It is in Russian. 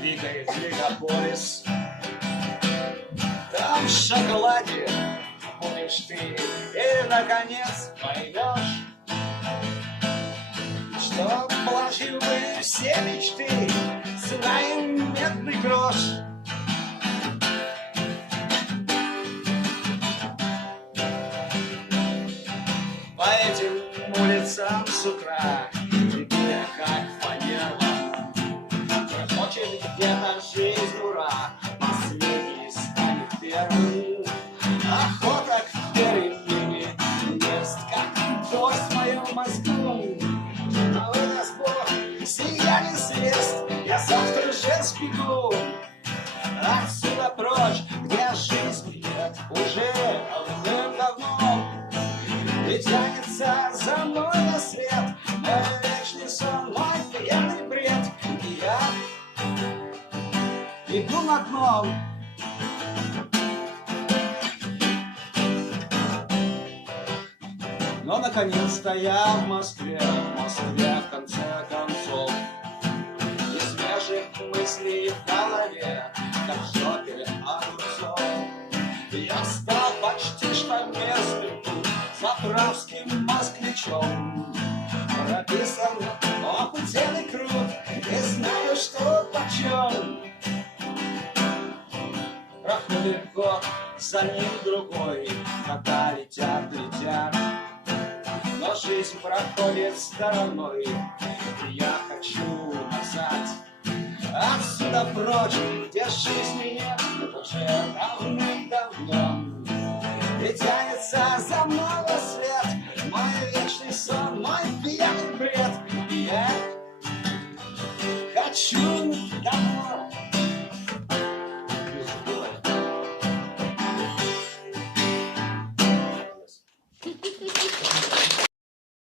двигает мегаполис. Там в шоколаде будешь ты, и наконец поймешь, что положил бы все мечты, цена им медный грош. По этим улицам с утра тебе как фанера проходит где-то жизнь, ура, последний станет первым. Охота к перемене мест, как дождь в моем мозгу. А вынос Бог сияние звезд, я завтра же сбегу отсюда прочь, где жизни нет уже давным-давно. И тянется за мной на свет мой вечный сон, мой пьяный бред. И я иду на дно. Но наконец-то я в Москве в конце концов. И свежих мыслей в голове, как в жопе огурцов. Я стал почти что местным заправским москвичом. Прописан опытен и крут, и знаю, что почем. Проходит год, за ним другой, года летят. Но жизнь проходит стороной, и я хочу назад. Отсюда прочь, где жизни нет уже давным-давно. И тянется за мной свет мой вечный сон, мой пьяный бред. И я хочу домой. Yes.